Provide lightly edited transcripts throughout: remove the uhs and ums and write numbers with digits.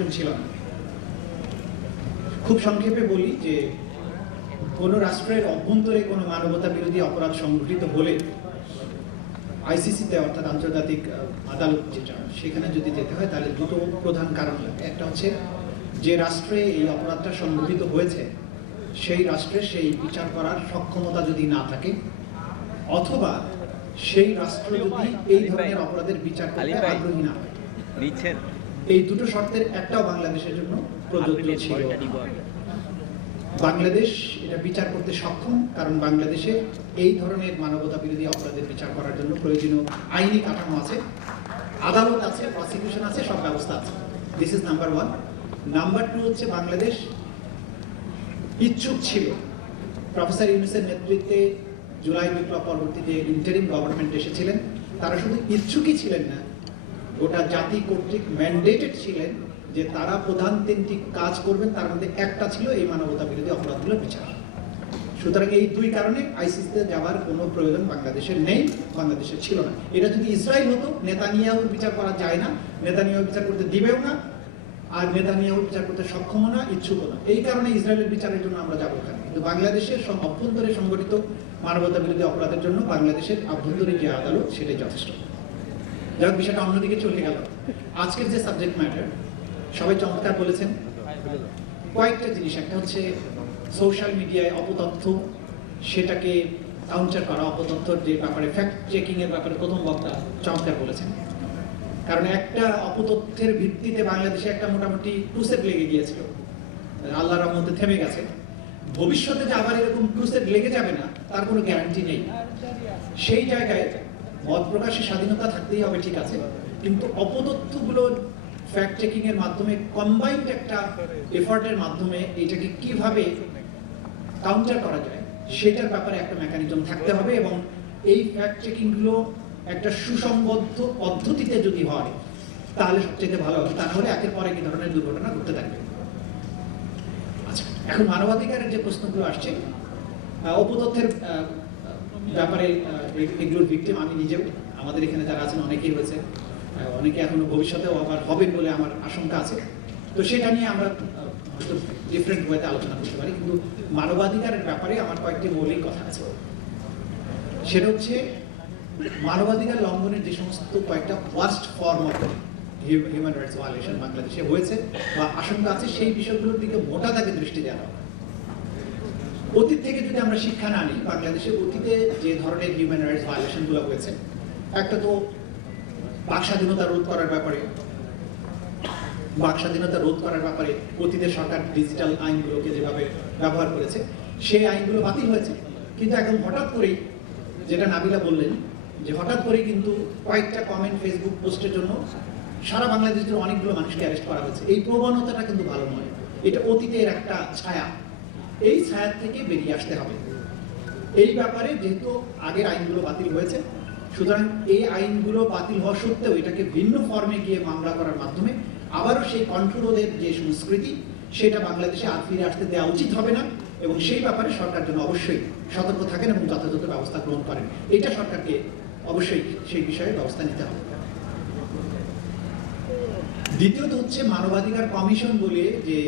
Commission ছিল না। খুব সংক্ষেপে বলি যে কোনো রাষ্ট্রের অভ্যন্তরে কোনো মানবতা বিরোধী অপরাধ সংঘটিত হলে আইসিসিতে অর্থাৎ আন্তর্জাতিক আদালত যেটা, সেখানে যদি যেতে হয় তাহলে দুটো প্রধান কারণ লাগে। একটা হচ্ছে যে রাষ্ট্রে এই অপরাধটা সংঘটিত হয়েছে সেই রাষ্ট্রে সেই বিচার করার সক্ষমতা যদি না থাকে, অথবা সেই রাষ্ট্র যদি এই ধরনের অপরাধের বিচার করতে আগ্রহী না হয়। এই দুটো শর্তের একটাও বাংলাদেশের জন্য প্রযোজ্য ছিল। বাংলাদেশ এটা বিচার করতে সক্ষম, কারণ বাংলাদেশে এই ধরনের মানবতা বিরোধী অপরাধের বিচার করার জন্য প্রয়োজনীয় আইনি কাঠামো আছে, আদালত আছে, প্রসিকিউশন আছে, সব ব্যবস্থা আছে। This is number one. Number two হচ্ছে বাংলাদেশ ইচ্ছুক ছিল। প্রফেসর ইউনূসের নেতৃত্বে জুলাই বিপ্লব পরবর্তীতে ইন্টারিম গভর্নমেন্ট এসেছিলেন, তারা শুধু ইচ্ছুকই ছিলেন না, গোটা জাতি কর্তৃক ম্যান্ডেটেড ছিলেন যে তারা প্রধান তিনটি কাজ করবেন, তার মধ্যে একটা ছিল এই মানবতা বিরোধী অপরাধগুলোর বিচার। সুতরাং এই দুই কারণে আইসিসিতে যাওয়ার কোনো প্রয়োজন বাংলাদেশের নেই, বাংলাদেশের ছিল না। এটা যদি ইসরায়েল হতো, নেতানিয়াহুর বিচার করা যায় না, নেতানিয়াহু বিচার করতে দিবেও না, আর নেতানিয়াহু বিচার করতে সক্ষম না, ইচ্ছুক না। এই কারণে ইসরায়েলের বিচারের জন্য আমরা যাবো ওখানে। কিন্তু বাংলাদেশের অভ্যন্তরে সংগঠিত মানবতা বিরোধী অপরাধের জন্য বাংলাদেশের আভ্যন্তরীণ যে আদালত সেটাই যথেষ্ট। যাক, বিষয়টা অন্যদিকে চলে গেল। আজকের যে সাবজেক্ট ম্যাটার, সবাই চমৎকার বলেছেন কয়েকটা জিনিস। একটা হচ্ছে সোশ্যাল মিডিয়ায় অপতথ্য, সেটাকে কাউন্টার করা, অপতথ্যর যে ব্যাপারে ফ্যাক্ট চেকিং এর ব্যাপারে প্রথম বক্তা চমৎকার বলেছেন। কারণ একটা অপতথ্যের ভিত্তিতে বাংলাদেশে একটা মোটামুটি ক্রুসেড লেগে গিয়েছিল, আল্লাহর রহমতে থেমে গেছে। ভবিষ্যতে যে আবার এরকম ক্রুসেড লেগে যাবে না তার কোনো গ্যারান্টি নেই। সেই জায়গায় মত প্রকাশের স্বাধীনতা থাকতেই হবে, ঠিক আছে, কিন্তু অপতথ্যগুলো ফ্যাক্ট চেকিং এর মাধ্যমে কম্বাইন্ড একটা এফর্টের মাধ্যমে এটাকে কিভাবে কাউন্টার করা যায় সেটার ব্যাপারে একটা মেকানিজম থাকতে হবে। এবং এই ফ্যাক্ট চেকিং গুলো একটা সুসংবদ্ধ পদ্ধতিতে যদি হয় তাহলে সবচেয়ে ভালো হবে, তা নাহলে একের পর এক এই ধরনের দুর্ঘটনা ঘটতে থাকবে। আচ্ছা, এখন মানবাধিকারের যে প্রশ্নগুলো আসছে, অপতথ্যের ব্যাপারে এগুলোর ভিকটিম আমি নিজেও, আমাদের এখানে যারা আছেন অনেকেই হয়েছে, অনেকে এখনো ভবিষ্যতেও আবার হবেন বলে আমার আশঙ্কা আছে। তো সেটা নিয়ে আমরা হয়তো ডিফারেন্ট ওয়েতে আলোচনা করতে পারি, কিন্তু মানবাধিকারের ব্যাপারে আমার কয়েকটি মৌলিক কথা আছে। সেটা হচ্ছে মানবাধিকার লঙ্ঘনের যে সমস্ত কয়েকটা worst form of human rights violation বাংলাদেশে হয়েছে বা আশঙ্কা আছে, সেই বিষয়গুলোর দিকে মোটা দাগে দৃষ্টি দেওয়া হবে। অতীত থেকে যদি আমরা শিক্ষা না নিই, বাংলাদেশে অতীতে যে ধরনের হিউম্যান রাইটস ভায়োলেশন গুলো হয়েছে, একটা তো বাক স্বাধীনতা রোধ করার ব্যাপারে অতীতে সরকার ডিজিটাল আইনগুলোকে যেভাবে ব্যবহার করেছে সেই আইনগুলো বাতিল হয়েছে। কিন্তু এখন হঠাৎ করেই, যেটা নাবিলা বললেন, যে হঠাৎ করেই কিন্তু কয়েকটা কমেন্ট ফেসবুক পোস্টের জন্য সারা বাংলাদেশের অনেকগুলো মানুষকে অ্যারেস্ট করা হয়েছে। এই প্রবণতাটা কিন্তু ভালো নয়, এটা অতীতের একটা ছায়া। এই ছায়া থেকে বেরিয়ে আসতে হবে। এই ব্যাপারে যেহেতু আগের আইনগুলো বাতিল হয়েছে, সুতরাং এই আইনগুলো বাতিল হওয়া সত্ত্বেও এটাকে ভিন্ন ফর্মে গিয়ে মামলা করার মাধ্যমে আবারও সেই কন্ট্রোলের যে সংস্কৃতি সেটা বাংলাদেশে আর ফিরে আসতে দেওয়া উচিত হবে না। এবং সেই ব্যাপারে সরকার যেন অবশ্যই সতর্ক থাকেন এবং যথাযথ ব্যবস্থা গ্রহণ করেন, এটা সরকারকে অবশ্যই সেই বিষয়ে ব্যবস্থা নিতে হবে। দ্বিতীয়ত হচ্ছে মানবাধিকার কমিশন বলে যে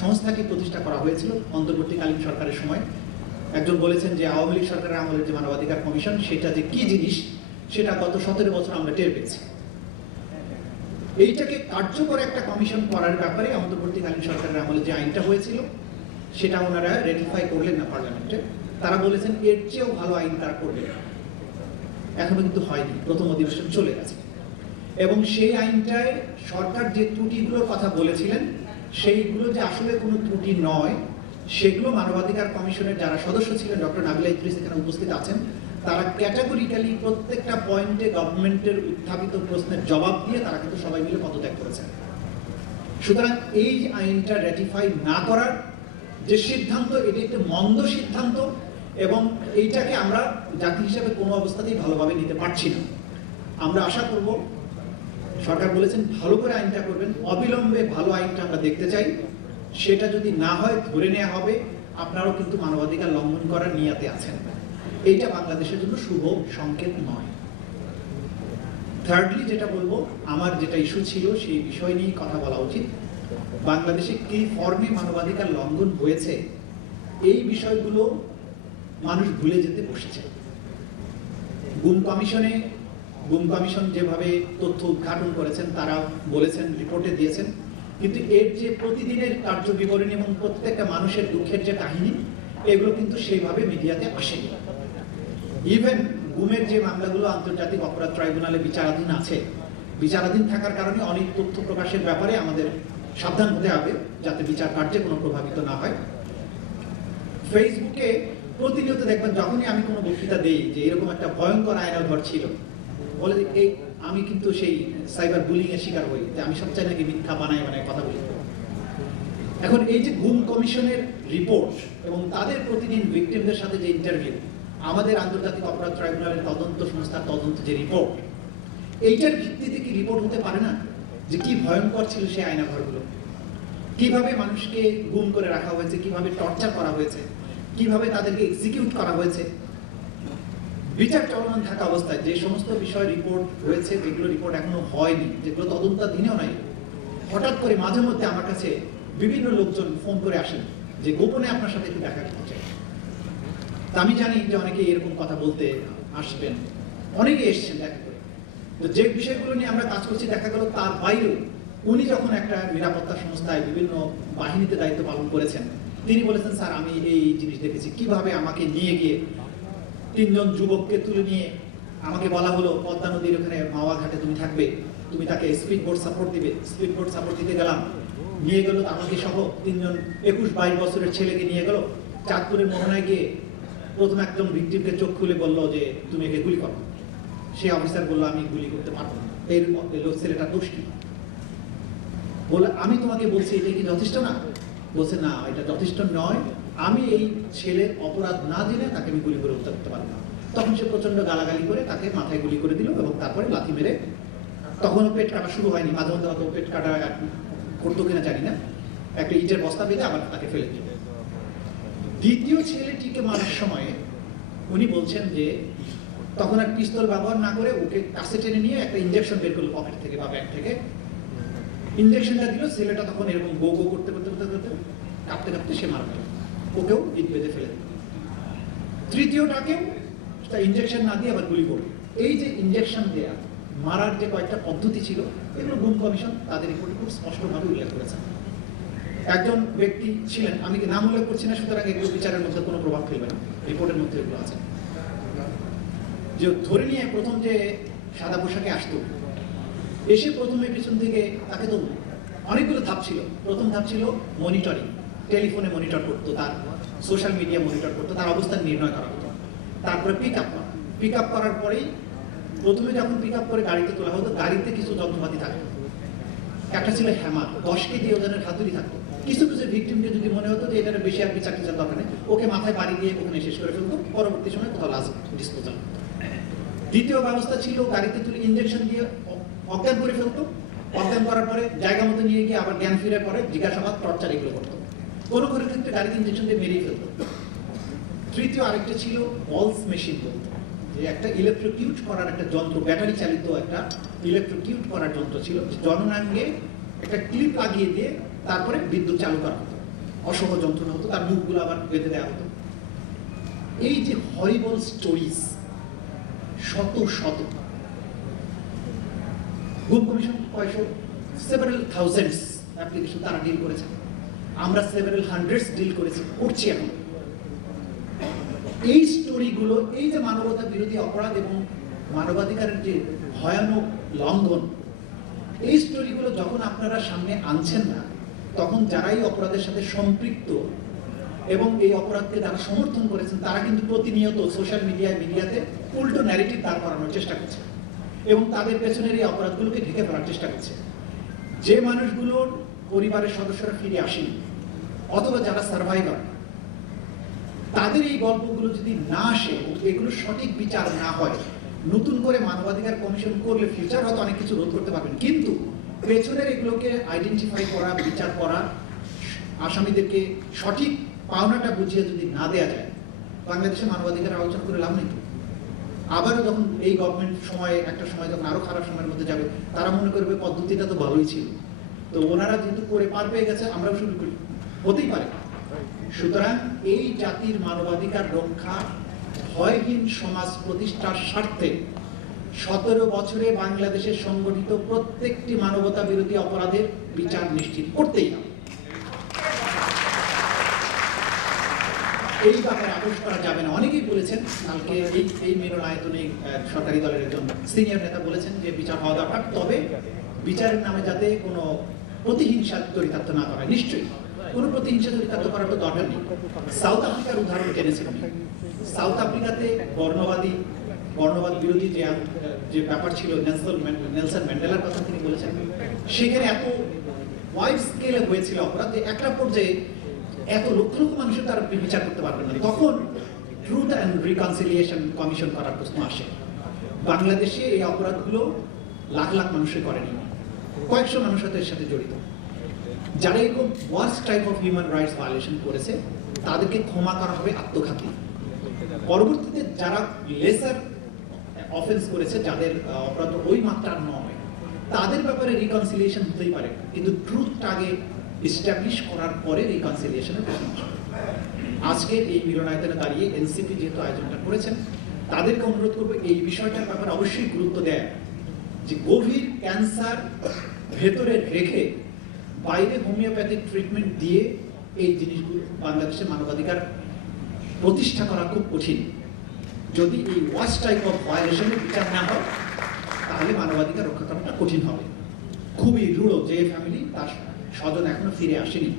সংস্থাটি প্রতিষ্ঠা করা হয়েছিল অন্তর্বর্তীকালীন সরকারের সময়। একজন বলেছেন যে আওয়ামী লীগ সরকারের আমলের যে মানবাধিকার কমিশন সেটা যে কি জিনিস সেটা গত 17 বছর আমরা টের পেয়েছি। এইটাকে কার্যকর একটা কমিশন করার ব্যাপারে অন্তর্বর্তীকালীন সরকারের আমলে যে আইনটা হয়েছিল সেটা ওনারা রেটিফাই করলেন না পার্লামেন্টে। তারা বলেছেন এর চেয়েও ভালো আইন তারা করবেন, এখনো কিন্তু হয়নি, প্রথম অধিবেশন চলে গেছে। এবং সেই আইনটায় সরকার যে ত্রুটিগুলোর কথা বলেছিলেন সেইগুলো যে আসলে কোনো ত্রুটি নয়, সেগুলো মানবাধিকার কমিশনের যারা সদস্য ছিলেন, ডক্টর নাবিলা ইদ্রিস এখানে উপস্থিত আছেন, তারা ক্যাটাগরিক্যালি প্রত্যেকটা পয়েন্টে গভর্নমেন্টের উত্থাপিত প্রশ্নের জবাব দিয়ে তারা কিন্তু সবাই মিলে পদত্যাগ করেছেন। সুতরাং এই আইনটা রেটিফাই না করার যে সিদ্ধান্ত, এটি একটি মন্দ সিদ্ধান্ত এবং এইটাকে আমরা জাতি হিসেবে কোনো অবস্থাতেই ভালোভাবে নিতে পারছি না। আমরা আশা করব, সরকার বলেছেন ভালো করে আইনটা করবেন, অবিলম্বে ভালো আইনটা আমরা দেখতে চাই। সেটা যদি না হয় ধরে নেওয়া হবে আপনারাও কিন্তু মানবাধিকার লঙ্ঘন করার নিয়াতে আছেন। এইটা বাংলাদেশের জন্য শুভ সংকেত নয়। থার্ডলি যেটা বলবো, আমার যেটা ইস্যু ছিল সেই বিষয় নিয়ে কথা বলা উচিত। বাংলাদেশে কি ফর্মে মানবাধিকার লঙ্ঘন হয়েছে এই বিষয়গুলো মানুষ ভুলে যেতে বসেছে। গুম কমিশন যেভাবে তথ্য উদ্ঘাটন করেছেন, তারা বলেছেন, রিপোর্টে দিয়েছেন, কিন্তু এর যে প্রতিদিনের কার্যবিবরণী এবং প্রত্যেকটা মানুষের দুঃখের যে কাহিনী, এগুলো কিন্তু সেইভাবে মিডিয়াতে আসেনি। ইভেন গুমের যে মামলাগুলো আন্তর্জাতিক অপরাধ ট্রাইব্যুনালে বিচারাধীন আছে, বিচারাধীন থাকার কারণে অনেক তথ্য প্রকাশের ব্যাপারে আমাদের সাবধান হতে হবে, যাতে বিচার কার্যে কোনো প্রভাবিত না হয়। ফেসবুকে প্রতিনিয়ত দেখবেন, যখনই আমি কোনো বক্তৃতা দেই যে এরকম একটা ভয়ঙ্কর আয়নার ঘর ছিল, বলে যে এই আমি কিন্তু সেই সাইবার বুলিং এর শিকার হই, যে আমি সবচেয়ে নাকি মিথ্যা বানাই কথা বলি। এখন এই যে গুম কমিশনের রিপোর্ট এবং তাদের প্রতিদিন ভিকটিমদের সাথে যে ইন্টারভিউ, আমাদের আন্তর্জাতিক অপরাধ ট্রাইব্যুনালের তদন্ত সংস্থার তদন্ত যে রিপোর্ট, এইটার ভিত্তিতে কি রিপোর্ট হতে পারে না যে কি ভয়ঙ্কর ছিল সেই আয়নাঘরগুলো, কিভাবে মানুষকে গুম করে রাখা হয়েছে, কিভাবে টর্চার করা হয়েছে, কিভাবে তাদেরকে এক্সিকিউট করা হয়েছে। বিচার চলমান থাকা অবস্থায় যে সমস্ত বিষয় রিপোর্ট হয়েছে, যেগুলো রিপোর্ট এখনো হয়নি, যেগুলো তদন্তাধীনেও নাই, হঠাৎ করে মাঝে মধ্যে আমার কাছে বিভিন্ন লোকজন ফোন করে আসেন যে গোপনে আপনার সাথে একটু দেখা করতে চাই। তা আমি জানি যে অনেকে এরকম কথা বলতে আসবেন, অনেকে এসছেন দেখা করে। তো যে বিষয়গুলো নিয়ে আমরা কাজ করছি, দেখা গেল তার বাইরেও উনি যখন একটা নিরাপত্তা সংস্থায় বিভিন্ন বাহিনীতে দায়িত্ব পালন করেছেন, তিনি বলেছেন, স্যার আমি এই জিনিস দেখেছি, কিভাবে আমাকে নিয়ে গিয়ে 3 জন যুবককে তুলে নিয়ে আমাকে বলা হলো পদ্মা নদীর ওখানে মাওয়া ঘাটে তুমি থাকবে, তুমি তাকে স্পিড বোট সাপোর্ট দিবে। স্পিড বোট সাপোর্ট দিতে গেলাম, নিয়ে গেল আমাকে সহ 3 জন 21-22 বছরের ছেলেকে নিয়ে গেল চাঁদপুরের মোহনায় গিয়ে প্রথম একদম ভিকটিমকে চোখ খুলে বললো যে তুমি একে গুলি করো। সেই অফিসার বললো আমি গুলি করতে পারবো না। এই ছেলেটা দোষ কি? বলে আমি তোমাকে বলছি এটা কি যথেষ্ট না? বলছে না, এটা যথেষ্ট নয়, আমি এই ছেলের অপরাধ না জেনে তাকে আমি গুলি করে হত্যা করতে পারবো না। তখন সে প্রচন্ড গালাগালি করে তাকে মাথায় গুলি করে দিল এবং তারপরে লাথি মেরে, তখনও পেট কাটা শুরু হয়নি, মাঝে মধ্যে অত পেট কাটা করতো কিনা জানি না, একটা ইটের বস্তা বেঁধে আবার তাকে ফেলে দিল। দ্বিতীয় ছেলেটিকে মারার সময় উনি বলছেন যে তখন আর পিস্তল ব্যবহার না করে ওকে কাছে টেনে নিয়ে একটা ইঞ্জেকশন বের করলো পকেট থেকে বা ব্যাগ থেকে, ইঞ্জেকশনটা দিল। ছেলেটা তখন এরকম গো গো করতে করতে করতে করতে কাঁপতে কাঁপতে সে মারা গেল, ওকেও ইট বেঁধে ফেলে দিল। তৃতীয়টাকেও ইঞ্জেকশন না দিয়ে আবার গুলি করলো। এই যে ইঞ্জেকশন দেয়া মারার যে কয়েকটা পদ্ধতি ছিল, এগুলো গুম কমিশন তাদের রিপোর্টে খুব স্পষ্টভাবে উল্লেখ করেছেন। একজন ব্যক্তি ছিলেন, আমি নাম উল্লেখ করছি না, সুতরাং এগুলো বিচারের মধ্যে কোনো প্রভাব ফেলবে না, রিপোর্টের মধ্যে এগুলো আছে। যে ধরে নিয়ে প্রথম যে সাদা পোশাকে আসতো, এসে প্রথমে পিছন থেকে তাকে তো অনেকগুলো ধাপ ছিল। প্রথম ধাপ ছিল মনিটরিং, টেলিফোনে মনিটর করতো, তার সোশ্যাল মিডিয়া মনিটর করতো, তার অবস্থান নির্ণয় করা হতো। তারপরে পিক আপ করার পরেই প্রথমে যখন পিক আপ করে গাড়িতে তোলা হতো, গাড়িতে কিছু যন্ত্রপাতি থাকতো। একটা ছিল হ্যামার, 10 কেজি ওজনের হাতুড়ি থাকতো। কিছু কিছু ভিকটিমকে যদি মনে হতো যে এটার বেশি আর বিচার টিচার দরকার নেই, ওকে মাথায় বাড়ি দিয়ে ওখানে শেষ করে ফেলতো, পরবর্তী সময় কোথাও লাশ ডিসপোজাল। দ্বিতীয় ব্যবস্থা ছিল গাড়িতে তুলে ইঞ্জেকশন দিয়ে অজ্ঞান করে ফেলতো, অজ্ঞান করার পরে জায়গা মতো নিয়ে গিয়ে আবার জ্ঞান ফিরে পরে জিজ্ঞাসাবাদ, টর্চার এগুলো করতো। কোনো কোনো ক্ষেত্রে গাড়িতে ইঞ্জেকশন দিয়ে মেরেই ফেলতো। তৃতীয় আরেকটা ছিল বলস মেশিন বলতো, যে একটা ইলেকট্রোকিউট করার একটা যন্ত্র, ব্যাটারি চালিত একটা ইলেকট্রোকিউট করার যন্ত্র ছিল, জননাঙ্গে একটা ক্লিপ লাগিয়ে দিয়ে তারপরে বিদ্যুৎ চালু করা হতো, অসহ যন্ত্রণা হতো, তার মুখগুলো আবার বেঁধে দেওয়া হতো। এই যে হরিবল স্টোরিজ, শত শত গুম কমিশন সেভারাল থাউজেন্ডস অ্যাপ্লিকেশন তারা ডিল করেছে, আমরা সেভারাল হান্ড্রেডস ডিল করছি এখন। এই স্টোরিগুলো, এই যে মানবতা বিরোধী অপরাধ এবং মানবাধিকারের যে ভয়ানক লঙ্ঘন, এই স্টোরিগুলো যখন আপনারা সামনে আনছেন না, তখন যারাই অপরাধের সাথে সম্পৃক্ত এবং এই অপরাধকে যারা সমর্থন করেছেন, তারা কিন্তু প্রতিনিয়ত সোশ্যাল মিডিয়াতে উল্টো ন্যারেটিভ দাঁড় করানোর চেষ্টা করছে এবং তাদের পেছনের এই অপরাধগুলোকে ঢেকে ফেলার চেষ্টা করছে। যে মানুষগুলোর পরিবারের সদস্যরা ফিরে আসেনি অথবা যারা সার্ভাইভার, তাদের এই গল্পগুলো যদি না আসে, এগুলো সঠিক বিচার না হয়, নতুন করে মানবাধিকার কমিশন করলে ফিউচার হয়তো অনেক কিছু রোধ করতে পারবেন, কিন্তু পেছনের এগুলোকে আইডেন্টিফাই করা, বিচার করা, আসামিদেরকে সঠিক পাওনাটা বুঝিয়ে যদি না দেওয়া যায়, বাংলাদেশে মানবাধিকার আলোচনা করে লাভ নেই। আবারও যখন এই গভর্নমেন্ট সময়ে একটা সময় যখন আরো খারাপ সময়ের মধ্যে যাবে, তারা মনে করবে পদ্ধতিটা তো ভালোই ছিল, তো ওনারা যেহেতু করে পার পেয়ে গেছে আমরাও শুরু করি, হতেই পারে। সুতরাং এই জাতির মানবাধিকার রক্ষা, ভয়হীন সমাজ প্রতিষ্ঠার স্বার্থে 17 বছরে বাংলাদেশে সংগঠিত প্রত্যেকটি মানবতা বিরোধী অপরাধের বিচার নিশ্চিত করতেই হবে। এই ব্যাপারে আপোষ করা যাবে না। অনেকেই বলেছেন, কালকে এই মিলনায়তনে সরকারি দলের একজন সিনিয়র নেতা বলেছেন যে বিচার হওয়া দরকার, তবে বিচারের নামে যাতে কোনো প্রতিহিংসা চরিতার্থ না করা। নিশ্চয়ই কোনো প্রতিহিংসা চরিতার্থ করার তো দরকার নেই। সাউথ আফ্রিকার উদাহরণ টেনেছেন। সাউথ আফ্রিকাতে বর্ণবাদ বিরোধী যে ব্যাপার ছিল, নেলসন ম্যান্ডেলার কথা তিনি বলেছেন, সেখানে এত ওয়াইড স্কেলে হয়েছিল অপরাধ যে একটা পর্যায়ে এত লক্ষ লক্ষ মানুষের তারা বিচার করতে পারবেন না। তখন ট্রুথ অ্যান্ড রিকনসিলিয়েশন কমিশন করার প্রশ্ন আসে। বাংলাদেশে এই অপরাধগুলো লাখ লাখ মানুষের করেনি, কয়েকশো মানুষ হয়তো এর সাথে জড়িত। যারা এরকম worst type of human rights violation করেছে তাদেরকে ক্ষমা করা হবে আত্মঘাতী। পরবর্তীতে যারা লেসার অফেন্স করেছে, যাদের অপরাধ ওই মাত্রার নয়, তাদের ব্যাপারে রিকনসিলিয়েশন হতেই পারে, কিন্তু ট্রুথটা আগে এস্টাবলিশ করার পরে রিকনসিলিয়েশনের প্রশ্ন আসবে। আজকের এই মিলনায়তনে দাঁড়িয়ে এনসিপি যেহেতু আয়োজনটা করেছেন, তাদেরকে অনুরোধ করবো এই বিষয়টার ব্যাপারে অবশ্যই গুরুত্ব দেয়, যে গভীর ক্যান্সার ভেতরে রেখে বাইরে হোমিওপ্যাথিক ট্রিটমেন্ট দিয়ে এই জিনিসগুলো বাংলাদেশের মানবাধিকার প্রতিষ্ঠা করা খুব কঠিন। যদি এই ওয়ার্স্ট টাইপ অফ ভায়োলেশনের বিচার না হয় তাহলে মানবাধিকার রক্ষা করাটা কঠিন হবে। খুবই রূঢ় যে ফ্যামিলি, তার স্বজন এখনো ফিরে আসেনি,